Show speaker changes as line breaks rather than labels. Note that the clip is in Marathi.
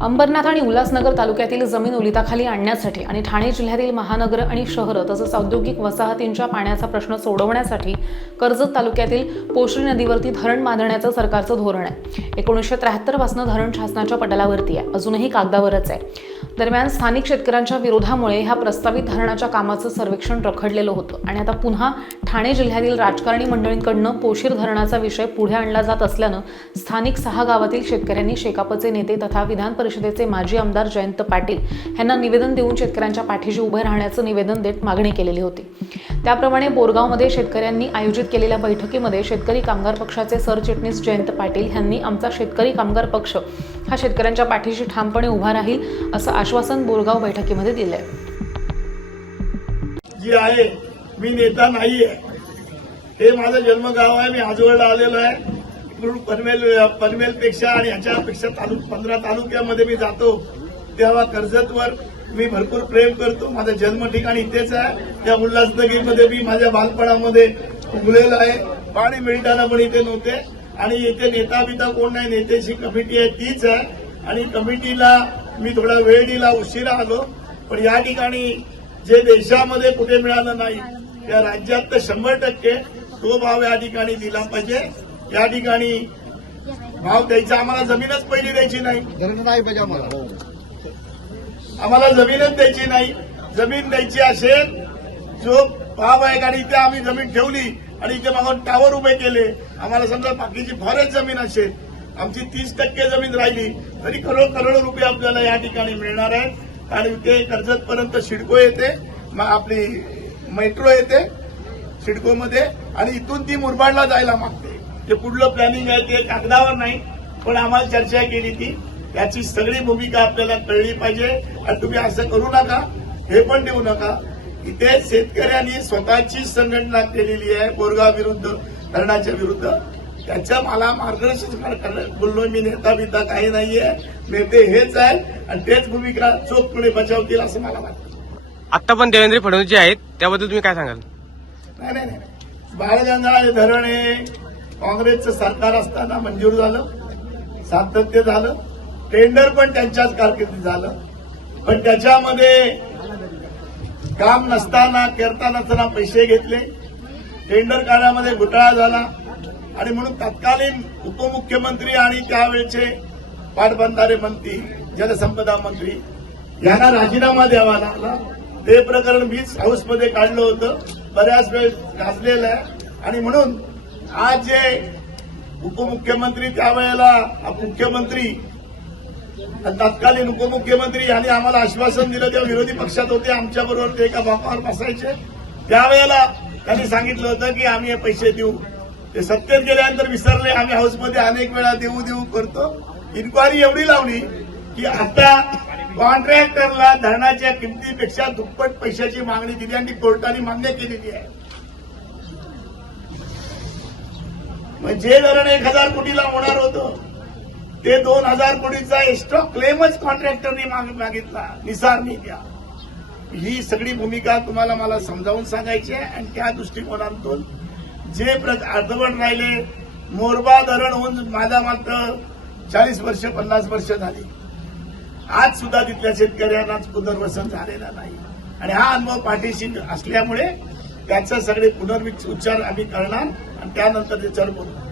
अंबरनाथ आणि उल्हासनगर तालुक्यातील जमीन ओलिताखाली आणण्यासाठी आणि ठाणे जिल्ह्यातील महानगर आणि शहरं तसंच औद्योगिक वसाहतींच्या पाण्याचा प्रश्न सोडवण्यासाठी कर्जत तालुक्यातील पोशरी नदीवरती धरण बांधण्याचं सरकारचं धोरण आहे. एकोणीसशे त्र्याहत्तरपासून धरण शासनाच्या पटलावरती आहे. अजूनही कागदावरच आहे. दरम्यान स्थानिक शेतकऱ्यांच्या विरोधामुळे ह्या प्रस्तावित धरणाच्या कामाचं सर्वेक्षण रखडलेलं होतं आणि आता पुन्हा ठाणे जिल्ह्यातील राजकारणी मंडळींकडनं पोशीर धरणाचा विषय पुढे आणला जात असल्यानं स्थानिक सहा गावातील शेतकऱ्यांनी शेकापचे नेते तथा विधान परिषदेचे माजी आमदार जयंत पाटील यांना निवेदन देऊन शेतकऱ्यांच्या पाठीशी उभे राहण्याचं निवेदन देत मागणी केलेली होती. त्याप्रमाणे बोरगावमध्ये शेतकऱ्यांनी आयोजित केलेल्या बैठकीमध्ये शेतकरी कामगार पक्षाचे सरचिटणीस जयंत पाटील यांनी आमचा शेतकरी कामगार पक्ष हा शेतकऱ्यांच्या पाठीशी ठामपणे उभा राहील असं आश्वासन बोरगाव बैठकीमध्ये दिलंय.
जी आहे मी नेता नाहीये. हे माझं जन्मगाव आहे मी आजवळला आलेलो आहे. म्हणून पनवेल पनवेलपेक्षा आणि याच्यापेक्षा तालुक पंधरा तालुक्यामध्ये मी जातो. तेव्हा कर्जतवर मी भरपूर प्रेम करतो. माझं जन्म ठिकाण इथेच आहे. त्या उल्हासनगरीमध्ये मी माझ्या बालपणामध्ये उगलेलो आहे. पाणी मिळताना पण इथे नव्हते. आणि इथे नेता बिता कोण नाही नेत्याची कमिटी आहे तीच आहे. आणि कमिटीला मी थोडा वेळ दिला उशिरा आलो. पण या ठिकाणी जे देशामध्ये कुठे मिळालं नाही त्या राज्यात तर शंभर टक्के तो भाव या ठिकाणी दिला पाहिजे. या ठिकाणी भाव द्यायचा. आम्हाला जमीनच पहिली द्यायची नाही.
पाहिजे आम्हाला.
आम्हाला जमीनच द्यायची नाही. जमीन द्यायची असेल जो भाव आहे आणि इथे आम्ही जमीन ठेवली आणि इथे मागून टावर उभे केले आम्हाला समजा बाकीची फारच जमीन असेल आमची तीस टक्के जमीन राहिली तरी करोड करोड रुपये आपल्याला या ठिकाणी मिळणार आहेत. आणि ते कर्जतपर्यंत सिडको येते. मग आपली मेट्रो येते सिडकोमध्ये आणि इथून ती मुरबाडला जायला मागते. ते पुढलं प्लॅनिंग आहे ते कागदावर नाही पण आम्हाला चर्चा केली ती. याची सगळी भूमिका आपल्याला कळली पाहिजे. आणि तुम्ही असं करू नका हे पण देऊ नका. इथे शेतकऱ्यांनी स्वतःची संघटना केलेली आहे बोरगाव विरुद्ध धरणाच्या विरुद्ध. त्याचं मला मार्गदर्शन बोललो मी नेता बिता काही नाहीये. नेते हेच आहे आणि तेच भूमिका चोखपणे बजावतील असं मला वाटतं.
आता पण देवेंद्र फडणवीस जे आहेत त्याबद्दल तुम्ही काय सांगाल?
नाही नाही नाही. धरण हे काँग्रेसचं सरकार असताना मंजूर झालं सातत्य झालं टेंडर पण त्यांच्याच कारकिर्दीत झालं. पण त्याच्यामध्ये काम नसताना करता नसताना पैसे घेतले. टेंडर काढण्यामध्ये घोटाळा झाला. आणि म्हणून तत्कालीन उपमुख्यमंत्री आणि त्यावेळचे पाटबंधारे मंत्री जलसंपदा मंत्री यांना राजीनामा द्यावा लागला. ते प्रकरण मीच हाऊसमध्ये काढलं होतं. बऱ्याच वेळ गाजलेलं आहे. आणि म्हणून आज जे उपमुख्यमंत्री त्यावेळेला मुख्यमंत्री तत्कालीन उपमुख्यमंत्री यांनी आम्हाला आश्वासन दिलं तेव्हा विरोधी पक्षात होते आमच्याबरोबर ते एका बापावर बसायचे. त्यावेळेला त्यांनी सांगितलं होतं की आम्ही हे पैसे देऊ. ते सत्तेत गेल्यानंतर विसरले. आम्ही हाऊसमध्ये अनेक वेळा देऊ देऊ करतो. इन्क्वायरी एवढी लावली की आता कॉन्ट्रॅक्टरला धरणाच्या किमतीपेक्षा दुप्पट पैशाची मागणी दिली आणि कोर्टाने मान्य केलेली आहे. म्हणजे जे धरण एक हजार कोटीला होणार होतं ते दोन हजार कोटीचा एक्स्ट्रा क्लेमच कॉन्ट्रॅक्टरनी माग- मागितला निसारनी द्या. ही सगळी भूमिका तुम्हाला मला समजावून सांगायची आहे आणि त्या दृष्टिकोनातून जे प्र- अर्धवट राहिले मोरबा धरण होऊन माझा मात्र चाळीस वर्ष पन्नास वर्ष झाली. आज सुद्धा तिथल्या शेतकऱ्यांनाच पुनर्वसन झालेला नाही. आणि हा अनुभव पाठीशी असल्यामुळे त्याचं सगळे पुनर्विचार आम्ही करणार आणि त्यानंतर त्याच्यावर बोलणार